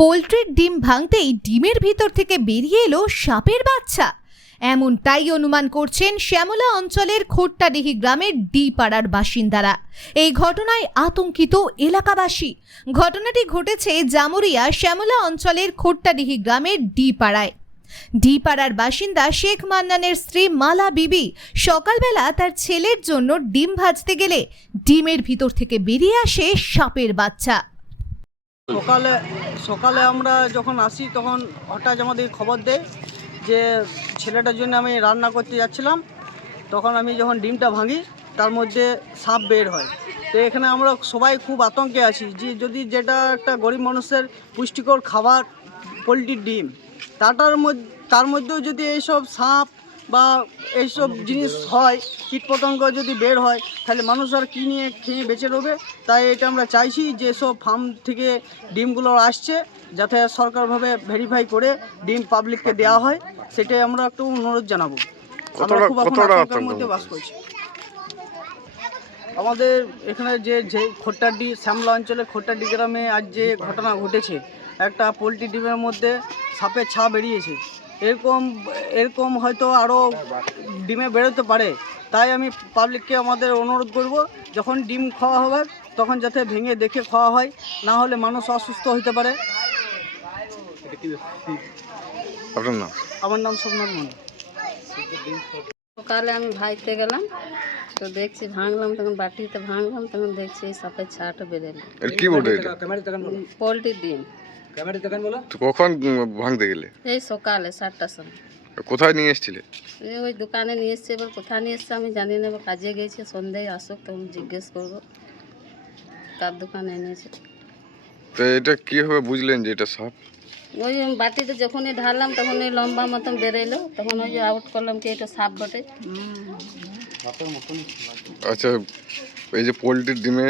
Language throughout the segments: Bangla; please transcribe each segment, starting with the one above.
পোল্ট্রির ডিম ভাঙতেই ডিমের ভিতর থেকে বেরিয়ে এলো সাপের বাচ্চা। এমনটাই অনুমান করছেন শ্যামলা অঞ্চলের খোট্টাডিহি গ্রামের ডি পাড়ার বাসিন্দারা। এই ঘটনায় আতঙ্কিত এলাকাবাসী। ঘটনাটি ঘটেছে জামুরিয়া শ্যামলা অঞ্চলের খোট্টাডিহি গ্রামের ডি পাড়ায়। ডি পাড়ার বাসিন্দা শেখ মান্নানের স্ত্রী মালা বিবি সকালবেলা তার ছেলের জন্য ডিম ভাজতে গেলে ডিমের ভিতর থেকে বেরিয়ে আসে সাপের বাচ্চা। সকালে আমরা যখন আসি তখন হঠাৎ আমাদের খবর দেয় যে ছেলেটার জন্য আমি রান্না করতে যাচ্ছিলাম, তখন আমি যখন ডিমটা ভাঙি তার মধ্যে সাপ বের হয়। তো এখানে আমরা সবাই খুব আতঙ্কে আছি যে যদি যেটা একটা গরিব মানুষের পুষ্টিকর খাবার পোলট্রির ডিম, তার মধ্যেও যদি এইসব সাপ বা এইসব জিনিস হয়, কীটপতঙ্গ যদি বের হয়, তাহলে মানুষ আর কী নিয়ে খেয়ে বেঁচে রবে। তাই এটা আমরা চাইছি যে সব ফার্ম থেকে ডিমগুলো আসছে যাতে সরকারভাবে ভেরিফাই করে ডিম পাবলিককে দেওয়া হয়, সেটাই আমরা একটু অনুরোধ জানাবো। আমরা খুব এখন আতঙ্কের মধ্যে বাস করছি। আমাদের এখানে যে খোট্টাডি শ্যামলা অঞ্চলে খোট্টাডি গ্রামে আজ যে ঘটনা ঘটেছে, একটা পোলট্রি ডিমের মধ্যে সাপের ছা বেরিয়েছে। এরকম হয়তো আরও ডিমে বেরোতে পারে। তাই আমি পাবলিককে আমাদের অনুরোধ করব, যখন ডিম খাওয়া হবে তখন যাতে ভেঙে দেখে খাওয়া হয়, না হলে মানুষ অসুস্থ হতে পারে। আপনার নাম? আমার নাম সোমনাথ মন্ডল। সকালে আমি ভাইতে গেলাম, তো দেখছি ভাঙলাম, তখন বাটিতে ভাঙলাম, তখন দেখছি এই সাপের ছাটা বেরোলো। কি বলতে এটা? পোলট্রির ডিম। তো কখন ভাঙতে গেলে? এই সকালে 7টার সময়। কোথায় নিয়ে এসেছিলে? ওই দোকানে নিয়ে এসছে, এবার কোথায় নিয়ে এসছে আমি জানি না। এবার কাজে গেছে, সন্ধ্যায় আসুক তখন জিজ্ঞেস করবো কার দোকানে এনেছে। তো এটা কীভাবে বুঝলেন যে এটা সাপ? ওই বাটিতে যখনই ঢাললাম তখন ওই লম্বা মতন বেরোলো, তখন ওই যে আউট করলাম কি এটা সাপ বটে। আচ্ছা, এই যে পোলট্রির ডিমে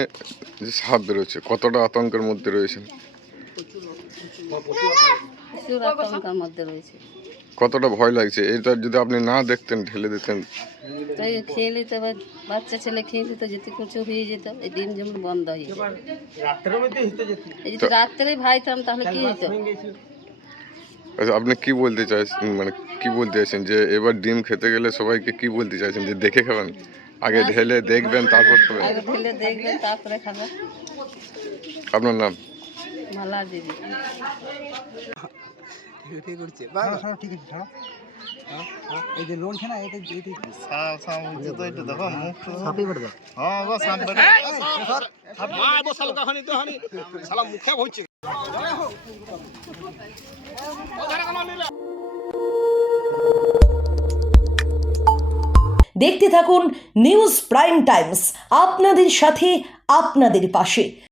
যে সাপ বেরোচ্ছে, কতটা আতঙ্কের মধ্যে রয়েছেন? প্রচুর আতঙ্কের মধ্যে রয়েছে। কতটা ভয় লাগছে? এটা যদি আপনি না দেখতেন, ঢেলে দিতেন, তো এই খেয়ে নিত, বাচ্চা ছেলে খেয়ে নিত, যেতে কিছু হয়ে যেত। এই ডিম যেমন বন্ধ হয়ে যেত। এই যদি রাত্রেই ভাইতাম তাহলে কি হতো? আচ্ছা, আপনি কি বলতে চাইছেন, মানে কি বলতে চাইছেন যে এবার ডিম খেতে গেলে সবাইকে কি বলতে চাইছেন, যে দেখে খাবেন? আগে ঢেলে দেখবেন তারপর খাবেন? আগে ঢেলে দেখবেন তারপরে খাবেন। আপনার নাম? মালা দিদি। এই যে লোন খেনা এটা দেখতে থাকুন নিউজ প্রাইম টাইমস, আপনাদের সাথে আপনাদের পাশে।